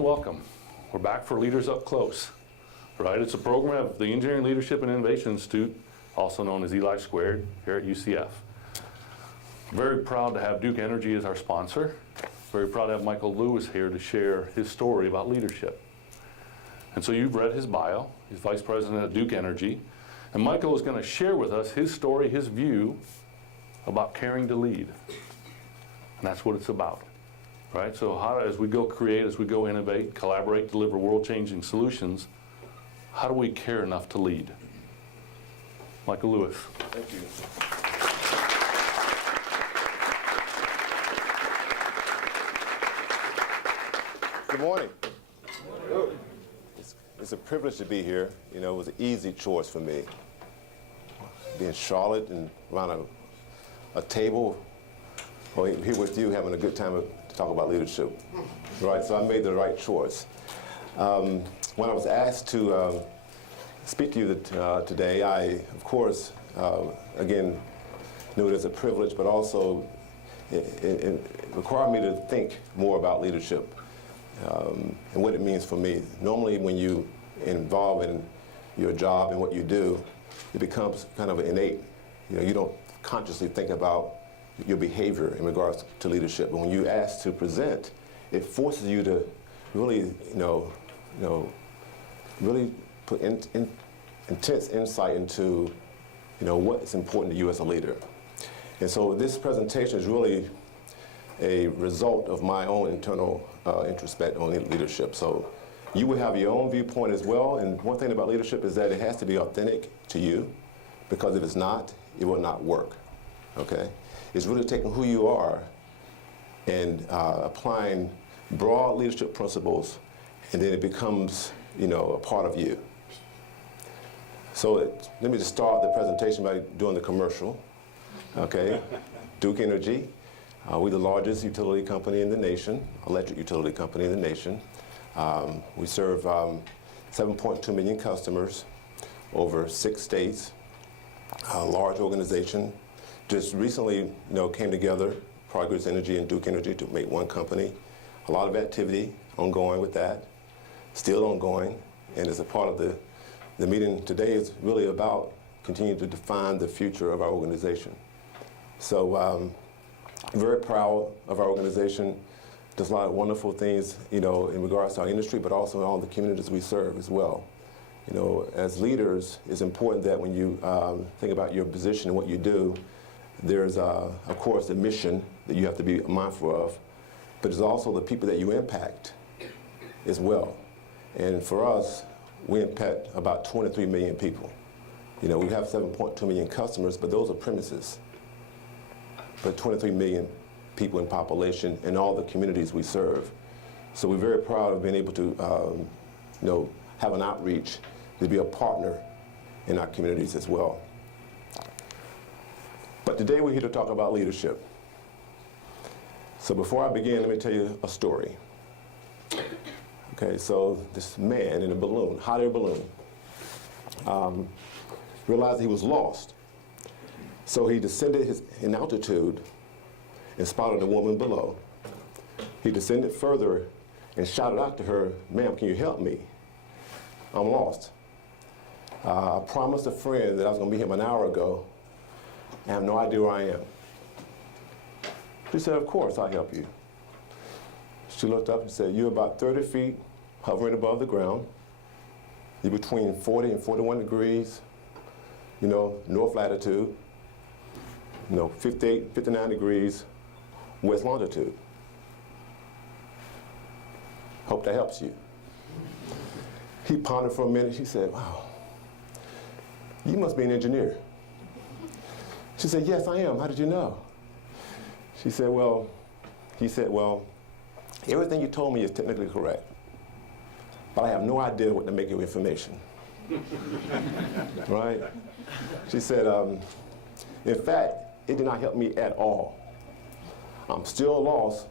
and welcome. We're back for Leaders Up Close, right? It's a program of the Engineering Leadership and Innovation Institute, also known as Eli Squared, here at UCF. Very proud to have Duke Energy as our sponsor. Very proud to have Michael Lewis here to share his story about leadership. And so you've read his bio. He's Vice President at Duke Energy. And Michael is going to share with us his story, his view about caring to lead. And that's what it's about. Right? So how, as we go create, as we go innovate, collaborate, deliver world-changing solutions, how do we care enough to lead? Michael Lewis. Thank you. Good morning. It's a privilege to be here. You know, it was an easy choice for me. Being in Charlotte and around a table, or here with you having a good time to talk about leadership, right? So I made the right choice. When I was asked to speak to you today, I, of course, again, knew it as a privilege, but also it required me to think more about leadership and what it means for me. Normally, when you involve in your job and what you do, it becomes kind of innate. You know, you don't consciously think about your behavior in regards to leadership. But when you ask to present, it forces you to really, really put intense insight into, what's important to you as a leader. And so this presentation is really a result of my own internal introspect on leadership. So you will have your own viewpoint as well. And one thing about leadership is that it has to be authentic to you, because if it's not, it will not work. Okay? It's really taking who you are and applying broad leadership principles, and then it becomes, a part of you. So let me just start the presentation by doing the commercial. Okay, Duke Energy, we're the largest utility company in the nation, electric utility company in the nation. We serve 7.2 million customers over 6 states, a large organization. Just recently, came together, Progress Energy and Duke Energy, to make one company. A lot of activity ongoing with that, still ongoing, and as a part of the meeting today is really about continuing to define the future of our organization. So I'm very proud of our organization. Does a lot of wonderful things, in regards to our industry, but also in all the communities we serve as well. As leaders, it's important that when you think about your position and what you do, there's, of course, the mission that you have to be mindful of, but there's also the people that you impact as well. And for us, we impact about 23 million people. We have 7.2 million customers, but those are premises. But 23 million people in population in all the communities we serve. So we're very proud of being able to, have an outreach to be a partner in our communities as well. But today we're here to talk about leadership. So before I begin, let me tell you a story. Okay, so this man in a balloon, hot air balloon, realized he was lost. So he descended in altitude and spotted a woman below. He descended further and shouted out to her, "Ma'am, can you help me? I'm lost. I promised a friend that I was going to meet him an hour ago. I have no idea where I am." She said, "Of course, I'll help you." She looked up and said, "You're about 30 feet hovering above the ground. You're between 40 and 41 degrees, north latitude, 58, 59 degrees west longitude. Hope that helps you." He pondered for a minute. She said, "Wow, you must be an engineer." She said, "Yes, I am. How did you know?" He said, well, everything you told me is technically correct, but I have no idea what to make of information." Right? She said, "In fact, it did not help me at all. I'm still lost,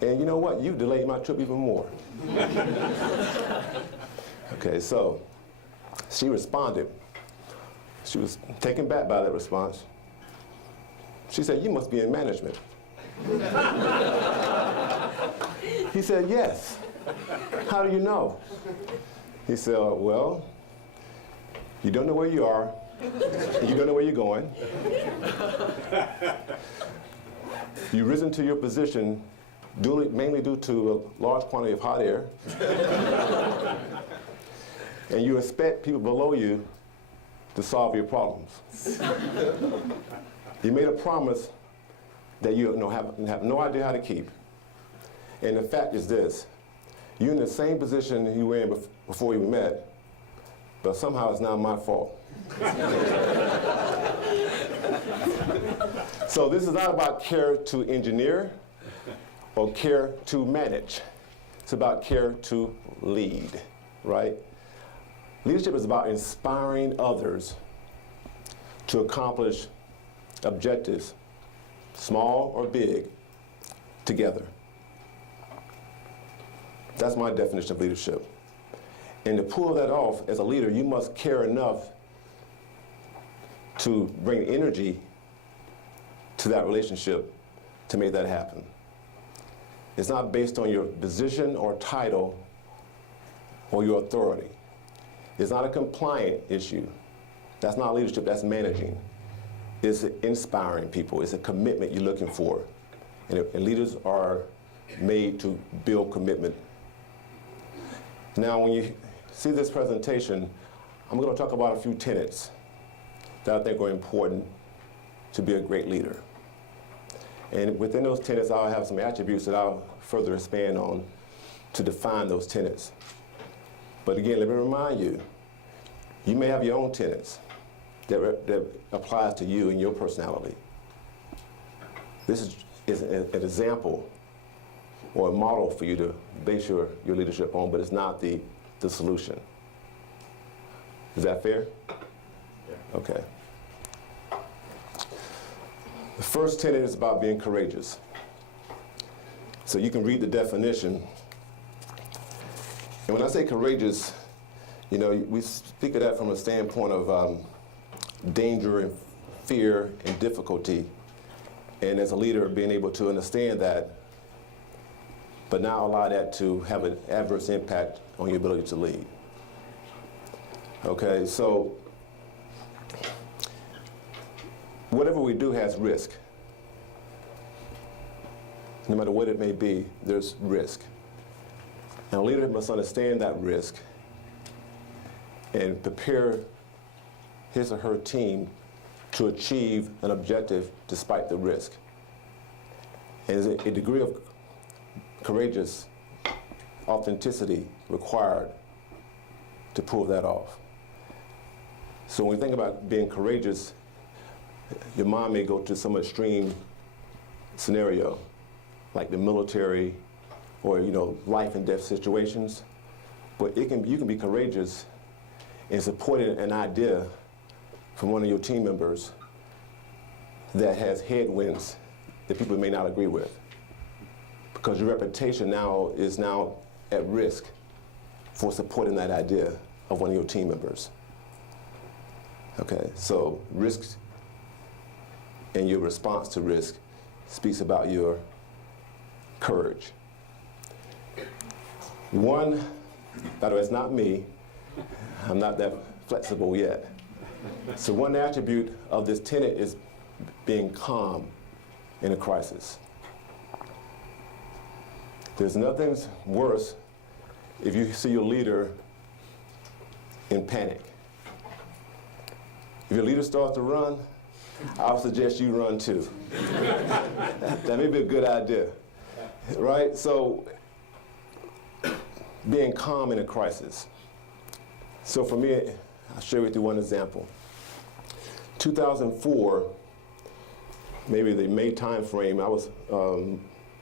and you know what? You've delayed my trip even more." Okay, so she responded. She was taken back by that response. She said, "You must be in management." He said, "Yes, How do you know? He said, well, you don't know where you are, and you don't know where you're going. You've risen to your position mainly due to a large quantity of hot air. And you expect people below you to solve your problems. You made a promise that you have no idea how to keep. And the fact is this, you're in the same position you were in before we met, but somehow it's not my fault. So this is not about care to engineer or care to manage. It's about care to lead, right? Leadership is about inspiring others to accomplish objectives, small or big, together. That's my definition of leadership. And to pull that off as a leader, you must care enough to bring energy to that relationship to make that happen. It's not based on your position or title or your authority. It's not a compliant issue. That's not leadership, that's managing. It's inspiring people. It's a commitment you're looking for. And leaders are made to build commitment. Now, when you see this presentation, I'm going to talk about a few tenets that I think are important to be a great leader. And within those tenets, I'll have some attributes that I'll further expand on to define those tenets. But again, let me remind you, you may have your own tenets that applies to you and your personality. This is an example or a model for you to base your leadership on, but it's not the solution. Is that fair? Yeah. Okay. The first tenet is about being courageous. So you can read the definition. And when I say courageous, you know, we speak of that from a standpoint of danger and fear and difficulty. And as a leader, being able to understand that, but not allow that to have an adverse impact on your ability to lead. Okay, so whatever we do has risk. No matter what it may be, there's risk. And a leader must understand that risk and prepare his or her team to achieve an objective despite the risk. And there's a degree of courageous authenticity required to pull that off. So when we think about being courageous, your mind may go to some extreme scenario, like the military or, you know, life and death situations. But you can be courageous in supporting an idea from one of your team members that has headwinds that people may not agree with. Because your reputation is now at risk for supporting that idea of one of your team members. Okay, so risks and your response to risk speaks about your courage. One, by the way, it's not me. I'm not that flexible yet. So one attribute of this tenet is being calm in a crisis. There's nothing worse if you see your leader in panic. If your leader starts to run, I would suggest you run too. That may be a good idea, right? So, being calm in a crisis. So for me, I'll share with you one example. 2004, maybe the May time frame, I was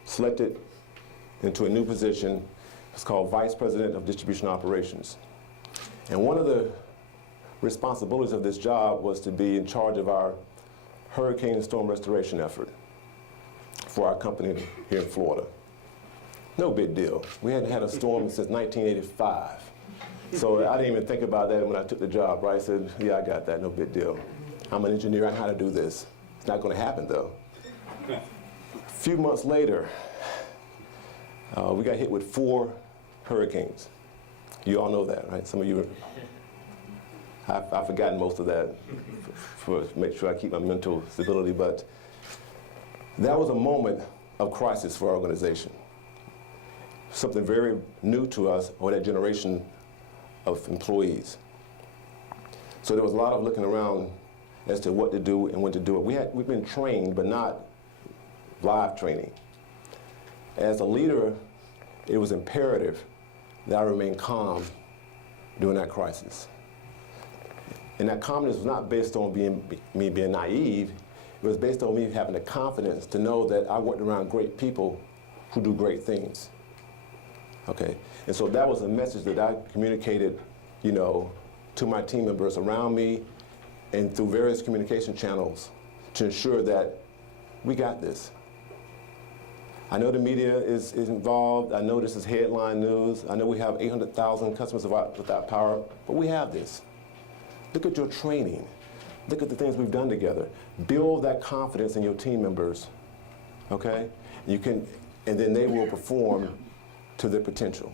selected into a new position. It's called Vice President of Distribution Operations. And one of the responsibilities of this job was to be in charge of our hurricane and storm restoration effort for our company here in Florida. No big deal. We hadn't had a storm since 1985. So I didn't even think about that when I took the job, right? I said, yeah, I got that, no big deal. I'm an engineer, I know how to do this. It's not gonna happen though. A few months later, we got hit with 4 hurricanes. You all know that, right? Some of you, I've forgotten most of that for make sure I keep my mental stability, but that was a moment of crisis for our organization. Something very new to us or that generation of employees. So there was a lot of looking around as to what to do and when to do it. We've been trained, but not live training. As a leader, it was imperative that I remain calm during that crisis. And that calmness was not based on me being naive. It was based on me having the confidence to know that I worked around great people who do great things. Okay, and so that was a message that I communicated, to my team members around me and through various communication channels to ensure that we got this. I know the media is involved. I know this is headline news. I know we have 800,000 customers without power, but we have this. Look at your training. Look at the things we've done together. Build that confidence in your team members, okay? And then they will perform to their potential.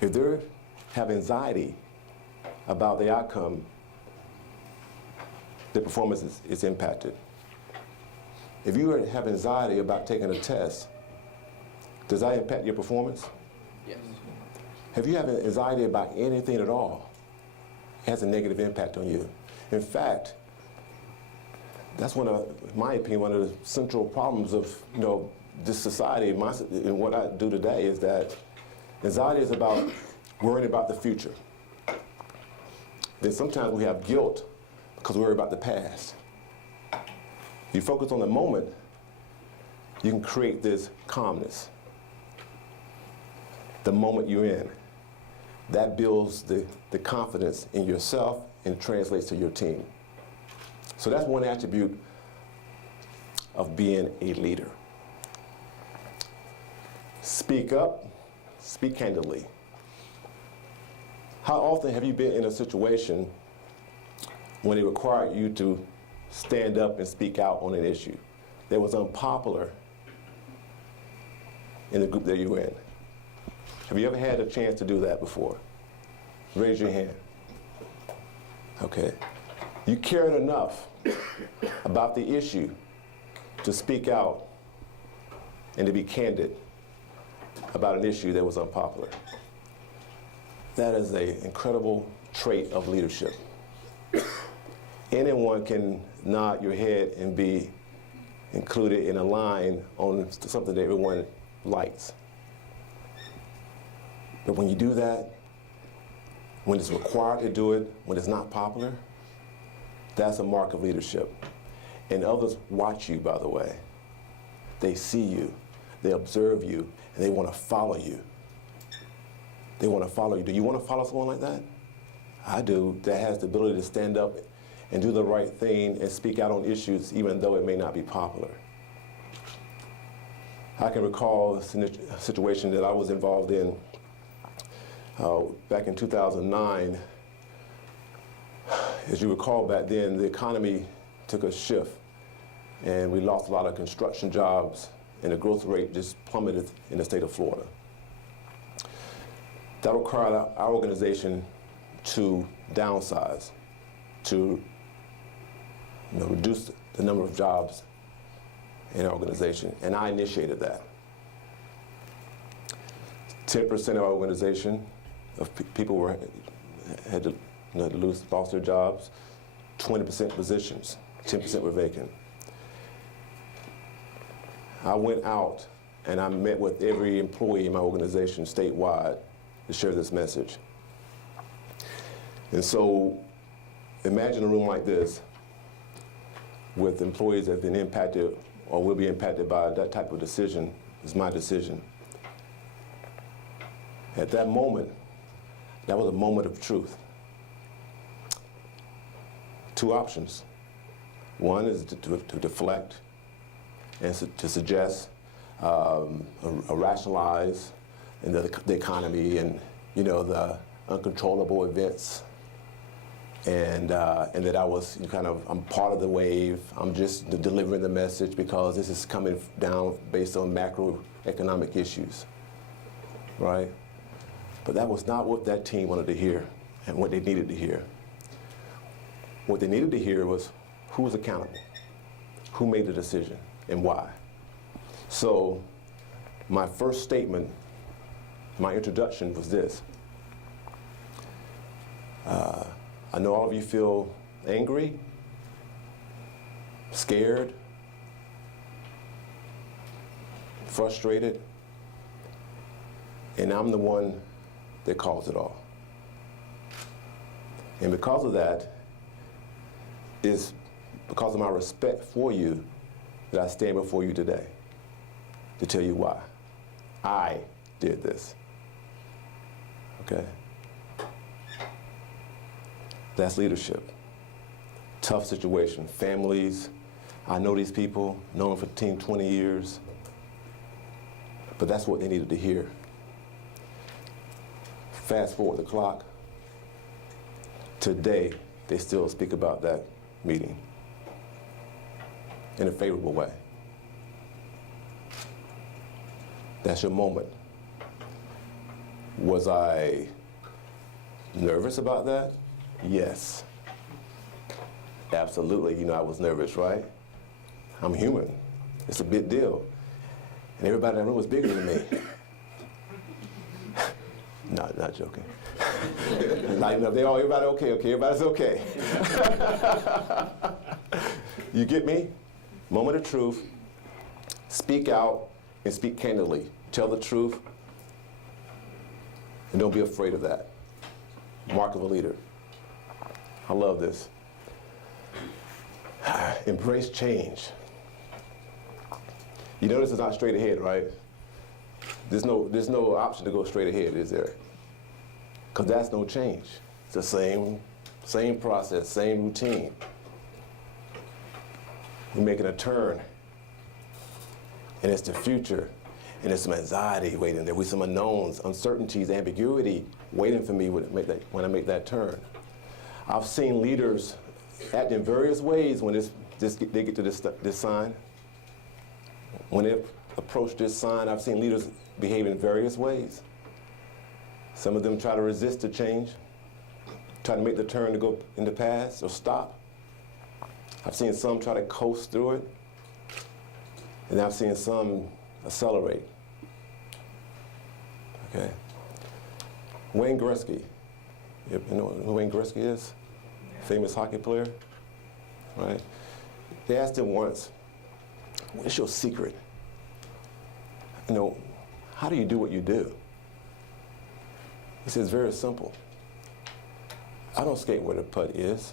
If they have anxiety about the outcome, their performance is impacted. If you have anxiety about taking a test, does that impact your performance? Yes. If you have anxiety about anything at all, it has a negative impact on you. In fact, that's in my opinion, one of the central problems of this society and what I do today is that anxiety is about worrying about the future. Then sometimes we have guilt because we worry about the past. If you focus on the moment, you can create this calmness. The moment you're in, that builds the confidence in yourself and translates to your team. So that's one attribute of being a leader. Speak up, speak candidly. How often have you been in a situation when it required you to stand up and speak out on an issue that was unpopular in the group that you were in? Have you ever had a chance to do that before? Raise your hand. Okay. You cared enough about the issue to speak out and to be candid about an issue that was unpopular. That is an incredible trait of leadership. Anyone can nod your head and be included in a line on something that everyone likes. But when you do that, when it's required to do it, when it's not popular, that's a mark of leadership. And others watch you, by the way. They see you, they observe you, and they want to follow you. They want to follow you. Do you want to follow someone like that? I do. That has the ability to stand up and do the right thing and speak out on issues even though it may not be popular. I can recall a situation that I was involved in back in 2009. As you recall, back then the economy took a shift and we lost a lot of construction jobs and the growth rate just plummeted in the state of Florida. That required our organization to downsize, to reduce the number of jobs in our organization, and I initiated that. 10% of our organization of people had to lost their jobs, 20% positions, 10% were vacant. I went out and I met with every employee in my organization statewide to share this message. And so imagine a room like this with employees that have been impacted or will be impacted by that type of decision. Is my decision. At that moment, that was a moment of truth. Two options. One is to deflect and to suggest, rationalize in the economy and the uncontrollable events, and that I'm part of the wave. I'm just delivering the message because this is coming down based on macroeconomic issues. right? But that was not what that team wanted to hear and what they needed to hear. What they needed to hear was who was accountable, who made the decision, and why. So my first statement, my introduction was this. I know all of you feel angry, scared, frustrated, and I'm the one that caused it all. And because of that, is because of my respect for you that I stand before you today to tell you why I did this. Okay? That's leadership. Tough situation. Families, I know these people, known them for 20 years, but that's what they needed to hear. Fast forward the clock. Today, they still speak about that meeting in a favorable way. That's your moment. Was I nervous about that? Yes. Absolutely, you know I was nervous, right? I'm human. It's a big deal. And everybody in that room was bigger than me. Not joking. Lighten up, everybody okay, everybody's okay. You get me? Moment of truth. Speak out and speak candidly. Tell the truth. And don't be afraid of that. Mark of a leader. I love this. Embrace change. You notice it's not straight ahead, right? There's no option to go straight ahead, is there? Because that's no change. It's the same process, same routine. We're making a turn, and it's the future, and there's some anxiety waiting there, with some unknowns, uncertainties, ambiguity waiting for me when I make that turn. I've seen leaders act in various ways when they get to this sign. When they approach this sign, I've seen leaders behave in various ways. Some of them try to resist the change, try to make the turn to go in the past or stop. I've seen some try to coast through it, and I've seen some accelerate. Okay. Wayne Gretzky, you know who Wayne Gretzky is? Famous hockey player, right? They asked him once, what's your secret? You know, how do you do what you do? He says, very simple. I don't skate where the putt is.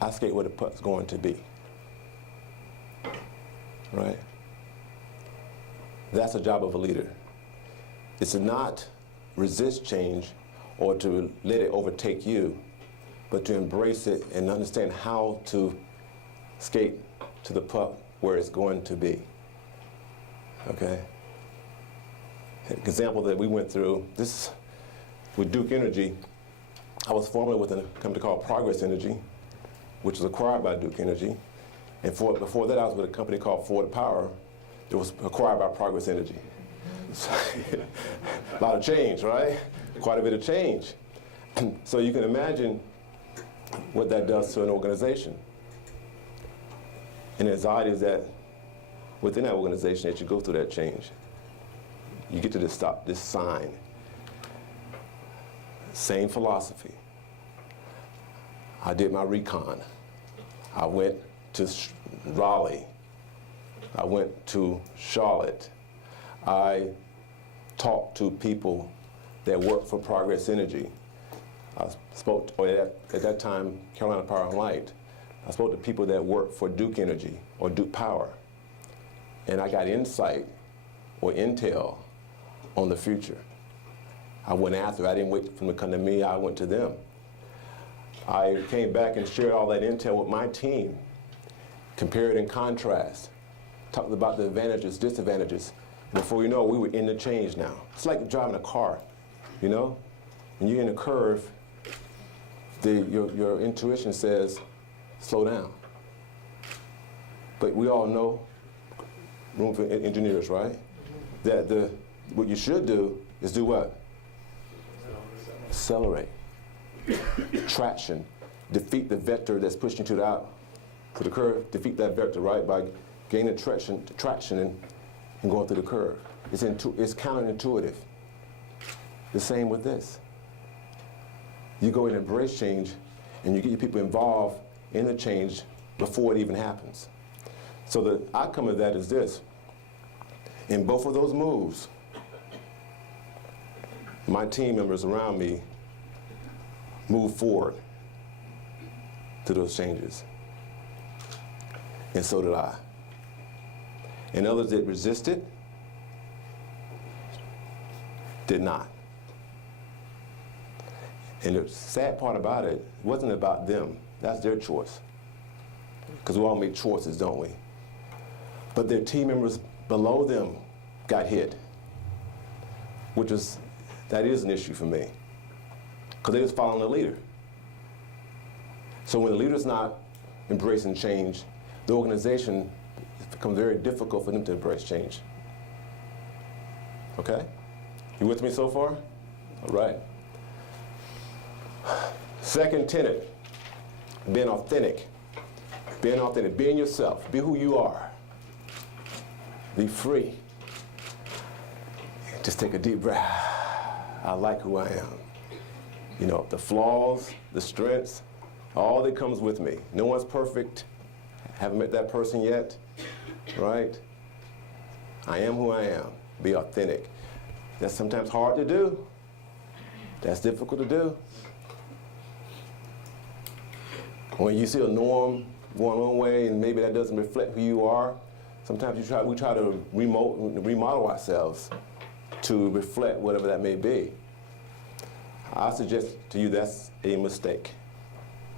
I skate where the putt's going to be. Right? That's the job of a leader. It's to not resist change or to let it overtake you, but to embrace it and understand how to skate to the putt where it's going to be. Okay? An example that we went through, this with Duke Energy. I was formerly with a company called Progress Energy, which was acquired by Duke Energy. And before that, I was with a company called Ford Power. It was acquired by Progress Energy. So, a lot of change, right? Quite a bit of change. So you can imagine what that does to an organization. And the anxiety is that within that organization that you go through that change. You get to this sign. Same philosophy. I did my recon. I went to Raleigh. I went to Charlotte. I talked to people that work for Progress Energy. I spoke, at that time, Carolina Power and Light. I spoke to people that work for Duke Energy or Duke Power. And I got insight or intel on the future. I went after, I didn't wait for them to come to me, I went to them. I came back and shared all that intel with my team, compared and contrast, talked about the advantages, disadvantages. Before you know, we were in the change now. It's like driving a car, you know? When you're in a curve, your intuition says, slow down. But we all know, room for engineers, right? That the what you should do is do what? Accelerate. Traction. Defeat the vector that's pushing to the curve. Defeat that vector, right? By gaining traction and going through the curve. It's counterintuitive. The same with this. You go and embrace change, and you get your people involved in the change before it even happens. So the outcome of that is this. In both of those moves, my team members around me move forward to those changes. And so did I. And others that resisted did not. And the sad part about it wasn't about them. That's their choice. Because we all make choices, don't we? But their team members below them got hit, that is an issue for me. Because they're just following the leader. So when the leader's not embracing change, the organization becomes very difficult for them to embrace change. Okay? You with me so far? All right. Second tenet, being authentic. Being authentic, being yourself, be who you are. Be free. Just take a deep breath. I like who I am. You know, the flaws, the strengths, all that comes with me. No one's perfect. Haven't met that person yet, right? I am who I am. Be authentic. That's sometimes hard to do. That's difficult to do. When you see a norm going one way and maybe that doesn't reflect who you are, sometimes we try to remodel ourselves to reflect whatever that may be. I suggest to you that's a mistake.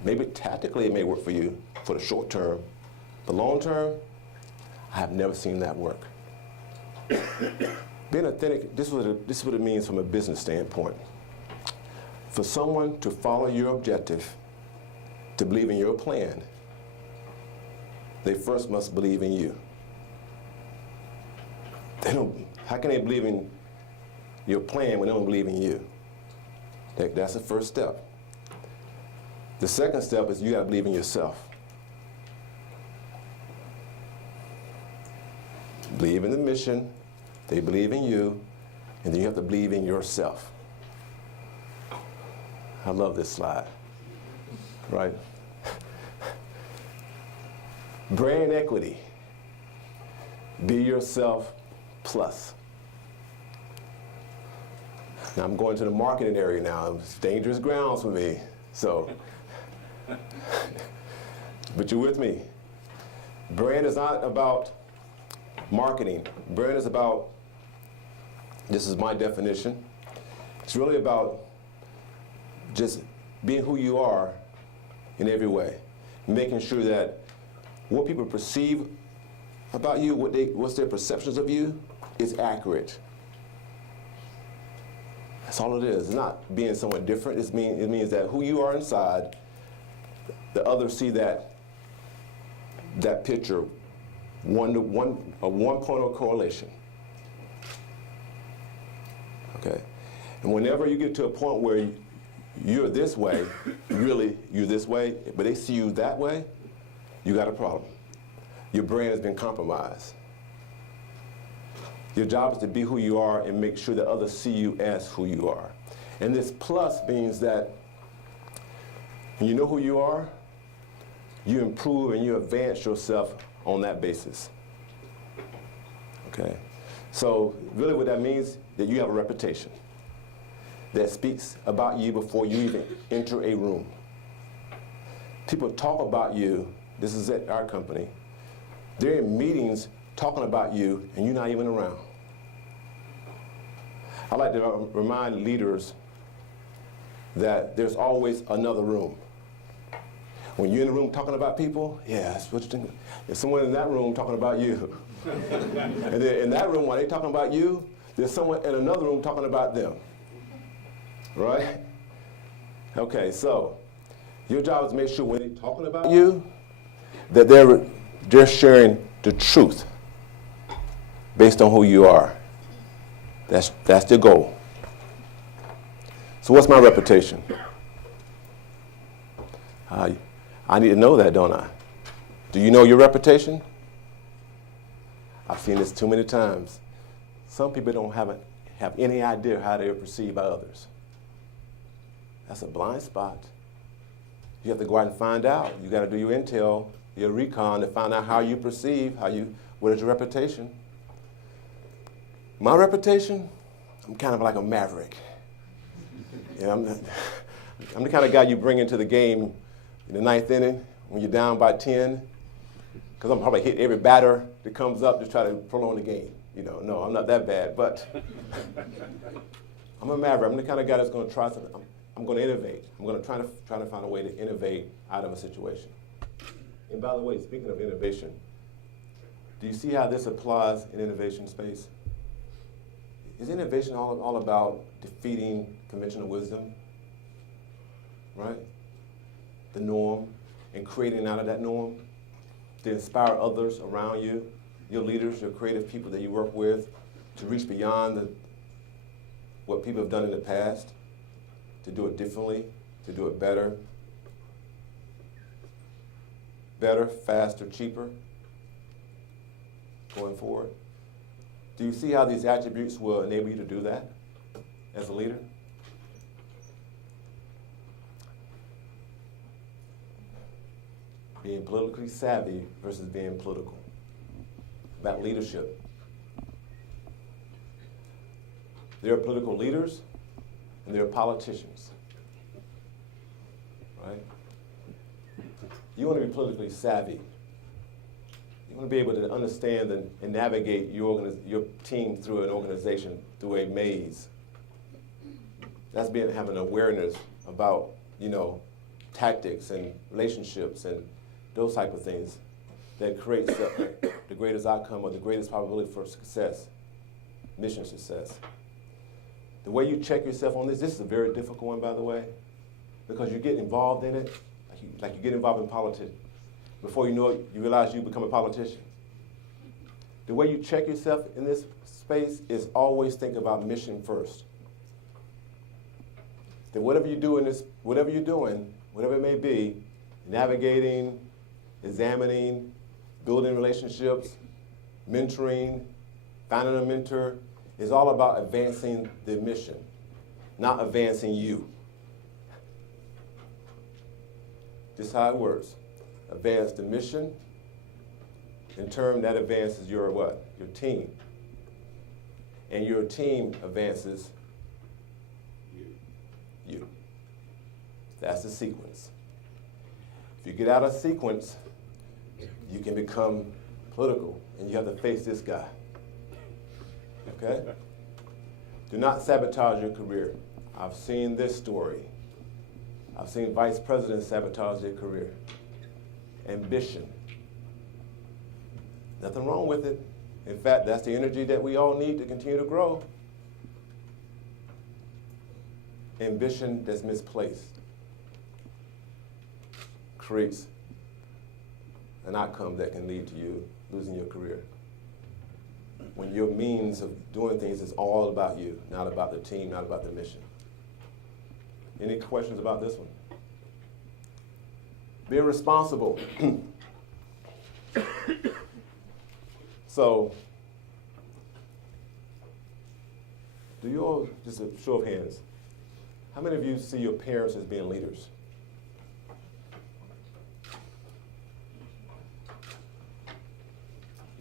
Maybe tactically it may work for you for the short term, but long term, I have never seen that work. Being authentic, this is what it means from a business standpoint. For someone to follow your objective, to believe in your plan, they first must believe in you. How can they believe in your plan when they don't believe in you? That's the first step. The second step is you got to believe in yourself. Believe in the mission, they believe in you, and then you have to believe in yourself. I love this slide, right? Brand equity. Be yourself plus. Now I'm going to the marketing area now. It's dangerous grounds for me. So, but you're with me. Brand is not about marketing. Brand is about, this is my definition, it's really about just being who you are in every way. Making sure that what people perceive about you, what's their perceptions of you, is accurate. That's all it is. It's not being someone different. It means that who you are inside, the others see that picture, a 1.0 correlation. Okay? And whenever you get to a point where you're this way, really you're this way, but they see you that way, you got a problem. Your brand has been compromised. Your job is to be who you are and make sure that others see you as who you are. And this plus means that when you know who you are, you improve and you advance yourself on that basis. Okay? So really what that means, that you have a reputation that speaks about you before you even enter a room. People talk about you, this is at our company, they're in meetings talking about you and you're not even around. I like to remind leaders that there's always another room. When you're in the room talking about people, yeah, that's what you think. There's someone in that room talking about you. And then in that room, while they're talking about you, there's someone in another room talking about them. Right? Okay, so your job is to make sure when they're talking about you, that they're sharing the truth based on who you are. That's the goal. So what's my reputation? I need to know that, don't I? Do you know your reputation? I've seen this too many times. Some people don't have any idea how they are perceived by others. That's a blind spot. You have to go out and find out. You got to do your intel, your recon to find out how you perceive, what is your reputation. My reputation, I'm kind of like a maverick. Yeah, I'm the kind of guy you bring into the game in the ninth inning when you're down by 10, because I'm probably hit every batter that comes up to try to prolong the game. No, I'm not that bad, but I'm a maverick. I'm the kind of guy that's going to try something. I'm going to innovate. I'm going to try to find a way to innovate out of a situation. And by the way, speaking of innovation, do you see how this applies in innovation space? Is innovation all about defeating conventional wisdom, right? The norm, and creating out of that norm to inspire others around you, your leaders, your creative people that you work with, to reach beyond what people have done in the past, to do it differently, to do it better, faster, cheaper, going forward. Do you see how these attributes will enable you to do that as a leader? Being politically savvy versus being political. About leadership. There are political leaders and there are politicians. Right? You want to be politically savvy. You want to be able to understand and navigate your team through an organization, through a maze. That's having awareness about, tactics and relationships and those type of things that creates the greatest outcome or the greatest probability for success, mission success. The way you check yourself on this is a very difficult one, by the way, because you get involved in it, like you get involved in politics. Before you know it, you realize you become a politician. The way you check yourself in this space is always think about mission first. That whatever you do whatever you're doing, whatever it may be, navigating, examining, building relationships, mentoring, finding a mentor, is all about advancing the mission, not advancing you. This is how it works. Advance the mission. In turn, that advances your what? Your team. And your team advances you. That's the sequence. If you get out of sequence, you can become political, and you have to face this guy. Okay? Do not sabotage your career. I've seen this story. I've seen vice presidents sabotage their career. Ambition. Nothing wrong with it. In fact, that's the energy that we all need to continue to grow. Ambition that's misplaced creates an outcome that can lead to you losing your career. When your means of doing things is all about you, not about the team, not about the mission. Any questions about this one? Being responsible. So, do you all, just a show of hands, how many of you see your parents as being leaders?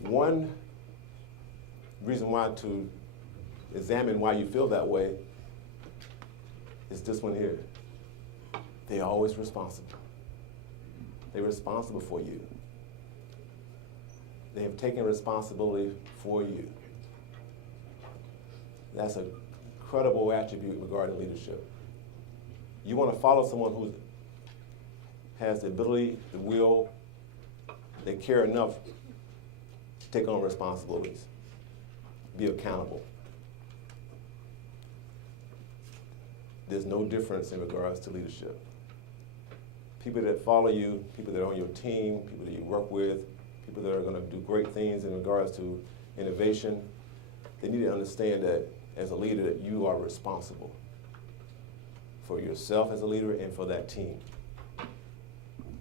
One reason why to examine why you feel that way is this one here. They're always responsible. They're responsible for you. They have taken responsibility for you. That's a credible attribute regarding leadership. You want to follow someone who has the ability, the will, they care enough to take on responsibilities, be accountable. There's no difference in regards to leadership. People that follow you, people that are on your team, people that you work with, people that are going to do great things in regards to innovation, they need to understand that as a leader that you are responsible for yourself as a leader and for that team.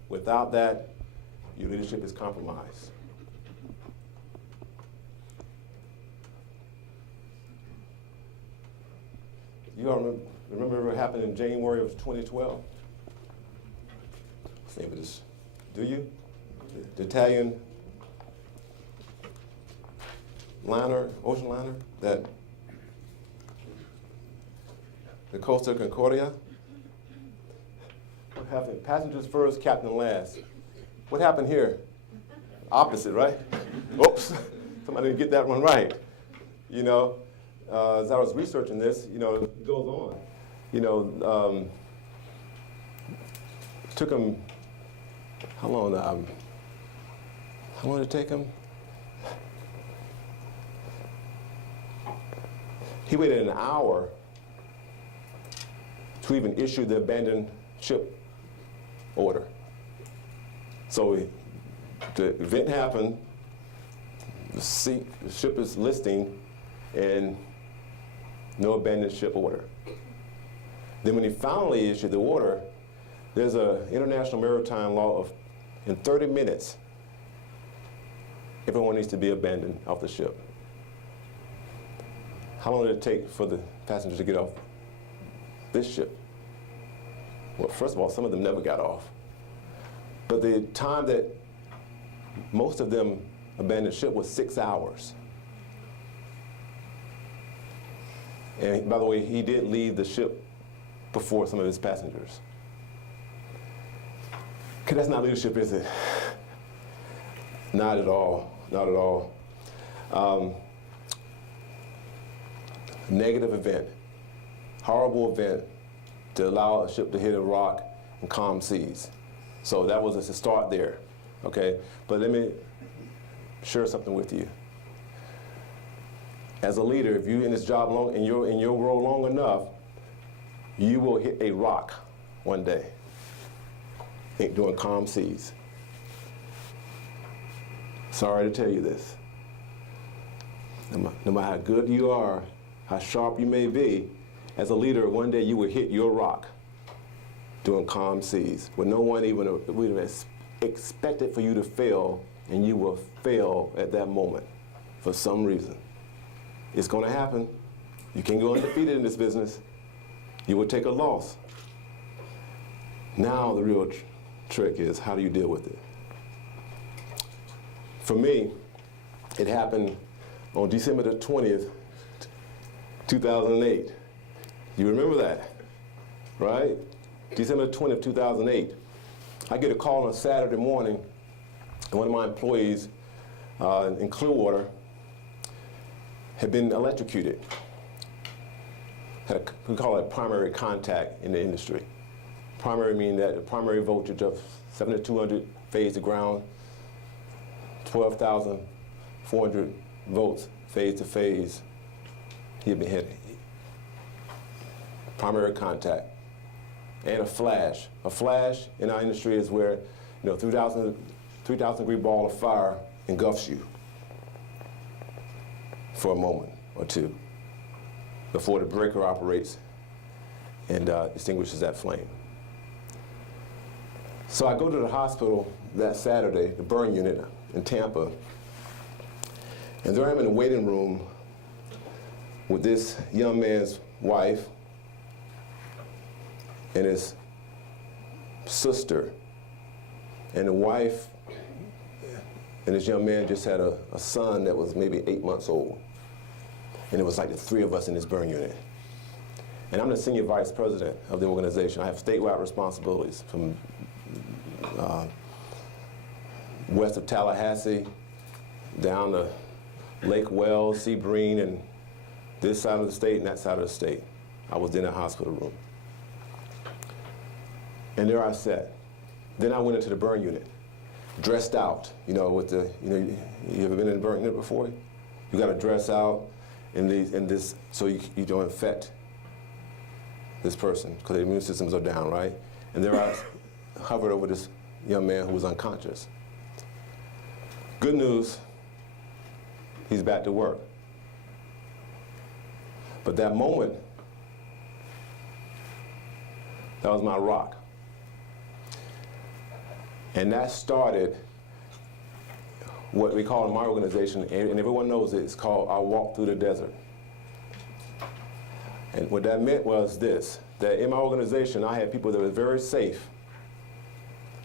Without that, your leadership is compromised. You all remember what happened in January of 2012? Name of this, do you? The Italian liner, ocean liner, that the Costa Concordia. What happened? Passengers first, captain last. What happened here? Opposite, right? Oops, somebody didn't get that one right. You know, as I was researching this, you know, it goes on. You know, it took him, how long did it take him? He waited an hour to even issue the abandoned ship order. So the event happened, the ship is listing, and no abandoned ship order. Then when he finally issued the order, there's an international maritime law of, in 30 minutes, everyone needs to be abandoned off the ship. How long did it take for the passengers to get off this ship? Well, first of all, some of them never got off. But the time that most of them abandoned ship was 6 hours. And by the way, he did leave the ship before some of his passengers. Okay, that's not leadership, is it? Not at all, not at all. Negative event, horrible event to allow a ship to hit a rock in calm seas. So that was just a start there, okay? But let me share something with you. As a leader, if you're in this job long, in your role long enough, you will hit a rock one day during calm seas. Sorry to tell you this. No matter how good you are, how sharp you may be, as a leader, one day you will hit your rock during calm seas when no one even would have expected for you to fail, and you will fail at that moment for some reason. It's going to happen. You can't go undefeated in this business. You will take a loss. Now the real trick is, how do you deal with it? For me, it happened on December the 20th, 2008. You remember that, right? December 20th, 2008. I get a call on a Saturday morning, and one of my employees in Clearwater had been electrocuted. We call it primary contact in the industry. Primary meaning that the primary voltage of 7200 phase to ground, 12,400 volts phase to phase. He had been hit. Primary contact. And a flash. A flash in our industry is where, 3,000 degree ball of fire engulfs you for a moment or two before the breaker operates and extinguishes that flame. So I go to the hospital that Saturday, the burn unit in Tampa, and there I am in the waiting room with this young man's wife and his sister. And the wife and this young man just had a son that was maybe 8 months old. And it was like the three of us in this burn unit. And I'm the senior vice president of the organization. I have statewide responsibilities from west of Tallahassee down to Lake Wells, Sebring, and this side of the state and that side of the state. I was in a hospital room. And there I sat. Then I went into the burn unit, dressed out, with the, you ever been in the burn unit before? You got to dress out in this, so you don't infect this person, because their immune systems are down, right? And there I hovered over this young man who was unconscious. Good news, he's back to work. But that moment, that was my rock. And that started what we call in my organization, and everyone knows it, it's called our walk through the desert. And what that meant was this, that in my organization, I had people that were very safe,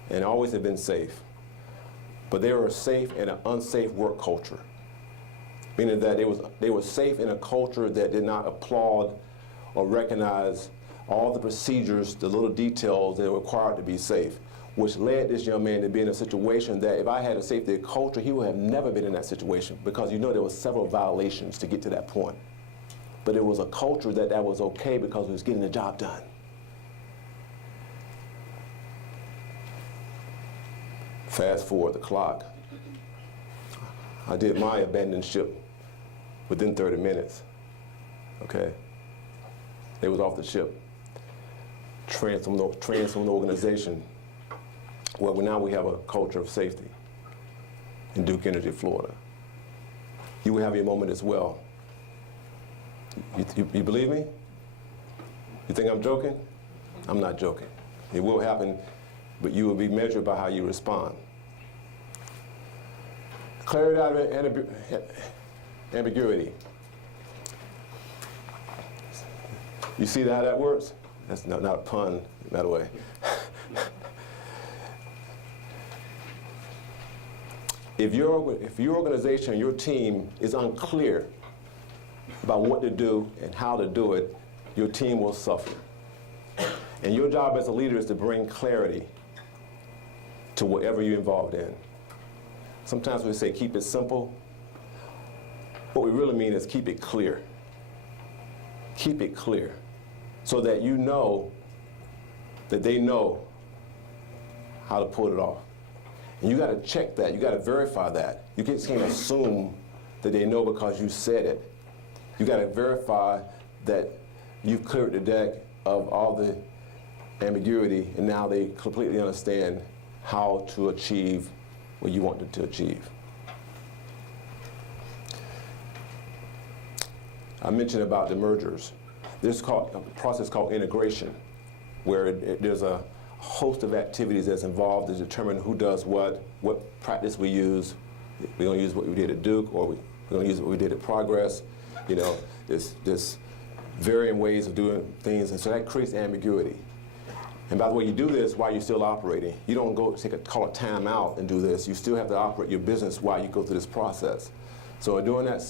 and always have been safe, but they were safe in an unsafe work culture. Meaning that they were safe in a culture that did not applaud or recognize all the procedures, the little details that were required to be safe, which led this young man to be in a situation that if I had a safety culture, he would have never been in that situation, because you know there were several violations to get to that point. But it was a culture that was okay because it was getting the job done. Fast forward the clock. I did my abandoned ship within 30 minutes, okay? They was off the ship. Transformed the organization. Well, now we have a culture of safety in Duke Energy, Florida. You will have your moment as well. You believe me? You think I'm joking? I'm not joking. It will happen, but you will be measured by how you respond. Clarity out of ambiguity. You see how that works? That's not a pun, by the way. If your organization, your team is unclear about what to do and how to do it, your team will suffer. And your job as a leader is to bring clarity to whatever you're involved in. Sometimes we say keep it simple. What we really mean is keep it clear. Keep it clear so that you know that they know how to pull it off. And you got to check that. You got to verify that. You just can't assume that they know because you said it. You got to verify that you've cleared the deck of all the ambiguity, and now they completely understand how to achieve what you want them to achieve. I mentioned about the mergers. There's a process called integration, where there's a host of activities that's involved to determine who does what practice we use. We're going to use what we did at Duke, or we're going to use what we did at Progress. You know, there's varying ways of doing things, and so that creates ambiguity. And by the way, you do this while you're still operating. You don't go call a time out and do this. You still have to operate your business while you go through this process. So during that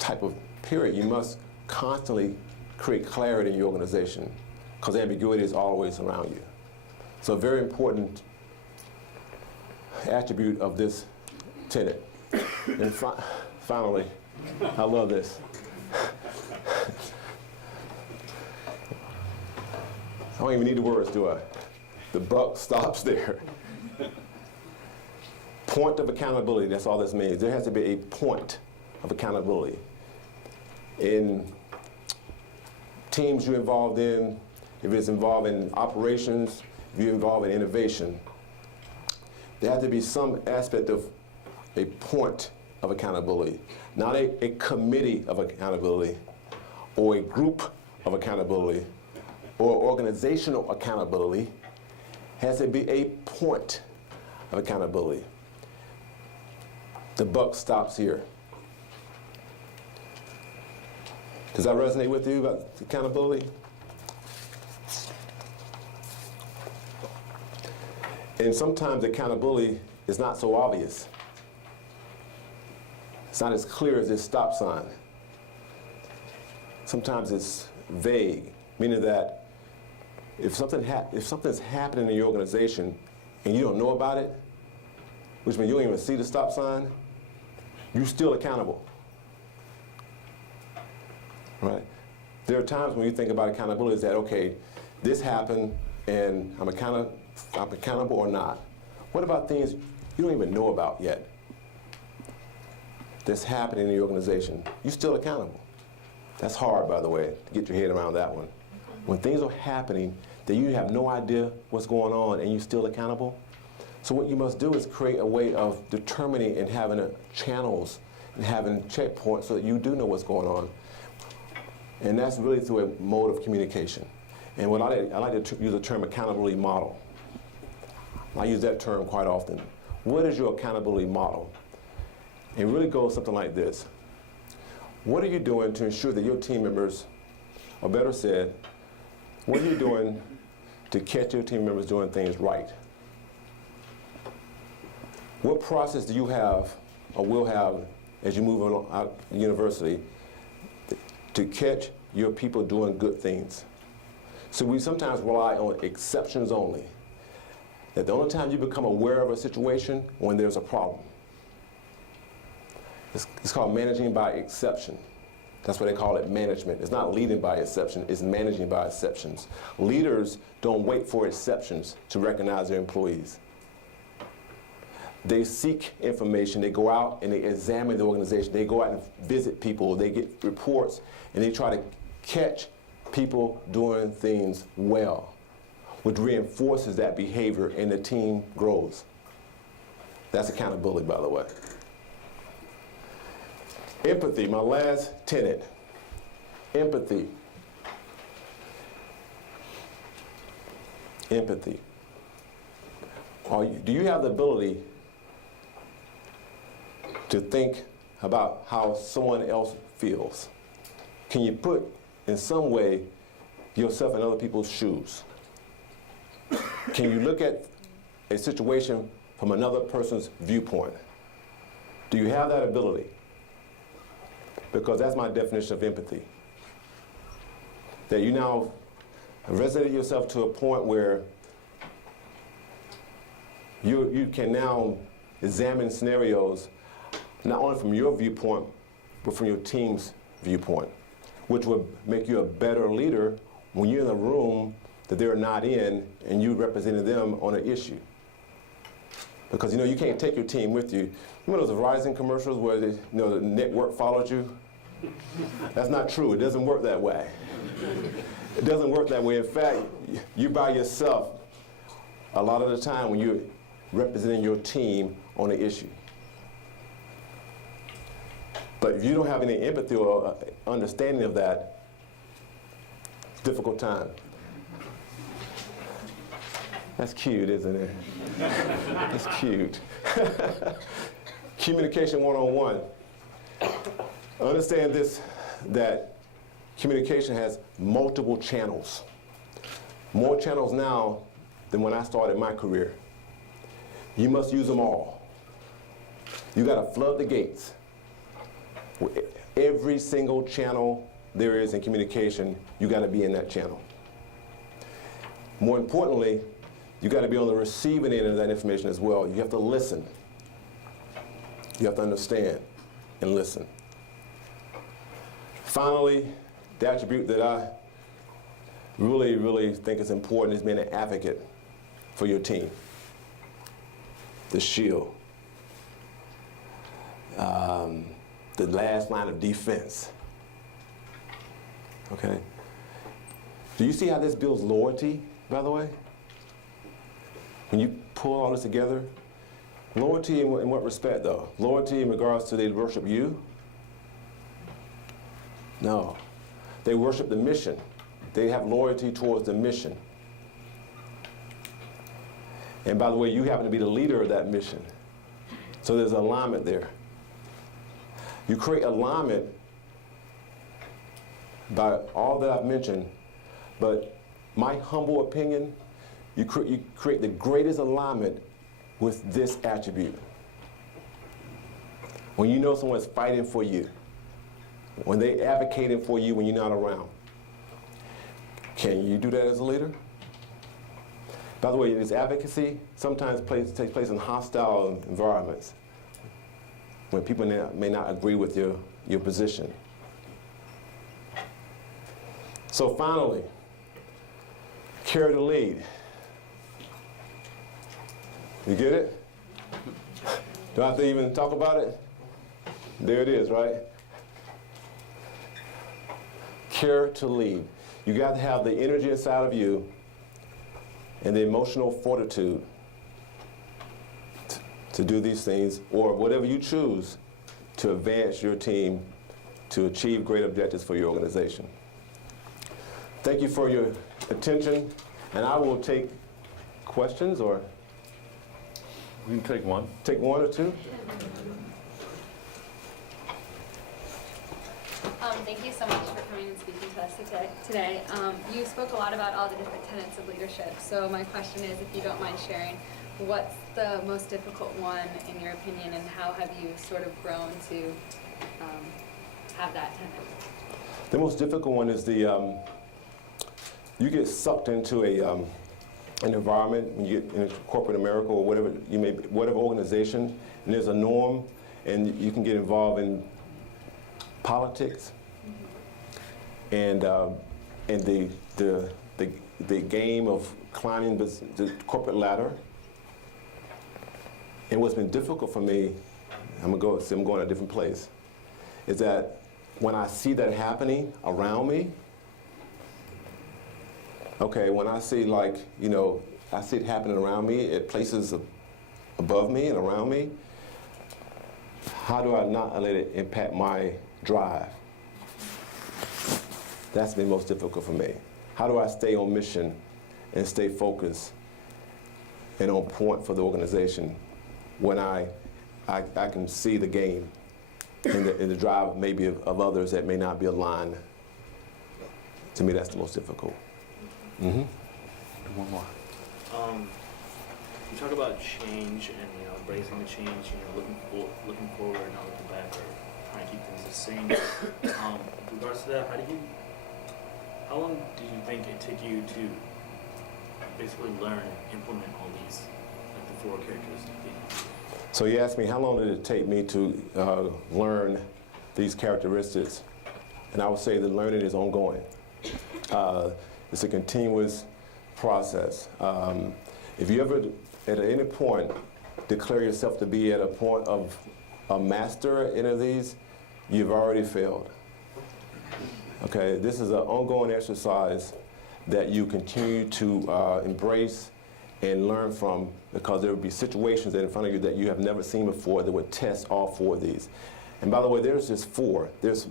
type of period, you must constantly create clarity in your organization, because ambiguity is always around you. So a very important attribute of this tenet. And finally, I love this. I don't even need the words, do I? The buck stops there. Point of accountability, that's all this means. There has to be a point of accountability. In teams you're involved in, if it's involved in operations, if you're involved in innovation, there has to be some aspect of a point of accountability, not a committee of accountability, or a group of accountability, or organizational accountability. Has to be a point of accountability. The buck stops here. Does that resonate with you about accountability? And sometimes accountability is not so obvious. It's not as clear as this stop sign. Sometimes it's vague, meaning that if something's happening in your organization and you don't know about it, which means you don't even see the stop sign, you're still accountable. Right? There are times when you think about accountability is that, okay, this happened and I'm accountable or not. What about things you don't even know about yet that's happening in your organization? You're still accountable. That's hard, by the way, to get your head around that one. When things are happening that you have no idea what's going on and you're still accountable. So what you must do is create a way of determining and having channels and having checkpoints so that you do know what's going on. And that's really through a mode of communication. And what I like to use the term accountability model. I use that term quite often. What is your accountability model? It really goes something like this. What are you doing to ensure that your team members, or better said, what are you doing to catch your team members doing things right? What process do you have or will have as you move on out of university to catch your people doing good things? So we sometimes rely on exceptions only. That the only time you become aware of a situation when there's a problem. It's called managing by exception. That's what they call it, management. It's not leading by exception, it's managing by exceptions. Leaders don't wait for exceptions to recognize their employees. They seek information, they go out and they examine the organization, they go out and visit people, they get reports, and they try to catch people doing things well, which reinforces that behavior and the team grows. That's accountability, by the way. Empathy, my last tenet. Empathy. Empathy. Do you have the ability to think about how someone else feels? Can you put, in some way, yourself in other people's shoes? Can you look at a situation from another person's viewpoint? Do you have that ability? Because that's my definition of empathy. That you now resonate yourself to a point where you can now examine scenarios not only from your viewpoint, but from your team's viewpoint, which would make you a better leader when you're in a room that they're not in and you representing them on an issue. Because you can't take your team with you. Remember those Verizon commercials where the network followed you? That's not true. It doesn't work that way. It doesn't work that way. In fact, you're by yourself a lot of the time when you're representing your team on an issue. But if you don't have any empathy or understanding of that, it's a difficult time. That's cute, isn't it? That's cute. Communication 101. Understand this, that communication has multiple channels. More channels now than when I started my career. You must use them all. You got to flood the gates. Every single channel there is in communication, you got to be in that channel. More importantly, you got to be on the receiving end of that information as well. You have to listen. You have to understand and listen. Finally, the attribute that I really, really think is important is being an advocate for your team. The shield. The last line of defense. Okay? Do you see how this builds loyalty, by the way? When you pull all this together, loyalty in what respect, though? Loyalty in regards to they worship you? No. They worship the mission. They have loyalty towards the mission. And by the way, you happen to be the leader of that mission. So there's alignment there. You create alignment by all that I've mentioned, but my humble opinion, you create the greatest alignment with this attribute. When you know someone's fighting for you, when they're advocating for you when you're not around. Can you do that as a leader? By the way, this advocacy sometimes takes place in hostile environments when people may not agree with your position. So finally, carry the lead. You get it? Do I have to even talk about it? There it is, right? Care to lead. You got to have the energy inside of you and the emotional fortitude to do these things, or whatever you choose to advance your team to achieve great objectives for your organization. Thank you for your attention, and I will take questions or We can take one. take one or two. Thank you so much for coming and speaking to us today. You spoke a lot about all the different tenets of leadership. So my question is, if you don't mind sharing, what's the most difficult one in your opinion, and how have you sort of grown to have that tenet? The most difficult one is the you get sucked into an environment when you get in corporate America or whatever you may be, whatever organization, and there's a norm, and you can get involved in politics, and the game of climbing the corporate ladder. And what's been difficult for me, I'm going a different place, is that when I see that happening around me, okay, when I see I see it happening around me at places above me and around me, how do I not let it impact my drive? That's been most difficult for me. How do I stay on mission and stay focused and on point for the organization when I can see the game in the drive maybe of others that may not be aligned? To me, that's the most difficult. Mm-hmm. One more. You talk about change and embracing the change, looking forward, not looking back, or trying to keep things the same. With regards to that, how long do you think it took you to basically learn and implement all these, like the 4 characteristics? So you asked me, how long did it take me to learn these characteristics? And I would say the learning is ongoing. It's a continuous process. If you ever, at any point, declare yourself to be at a point of a master in any of these, you've already failed. Okay, this is an ongoing exercise that you continue to embrace and learn from, because there will be situations in front of you that you have never seen before that would test all 4 of these. And by the way, there's just 4. There's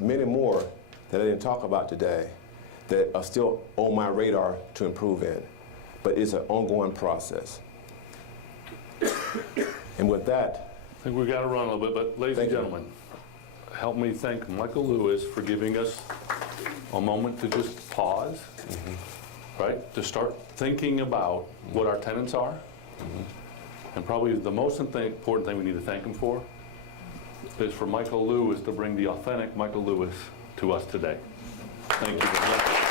many more that I didn't talk about today that are still on my radar to improve in. But it's an ongoing process. And with that, I think we've got to run a little bit, but ladies and Thank you. gentlemen, help me thank Michael Lewis for giving us a moment to just pause, right? To start thinking about what our tenets are. And probably the most important thing we need to thank him for is for Michael Lewis to bring the authentic Michael Lewis to us today. Thank you very much.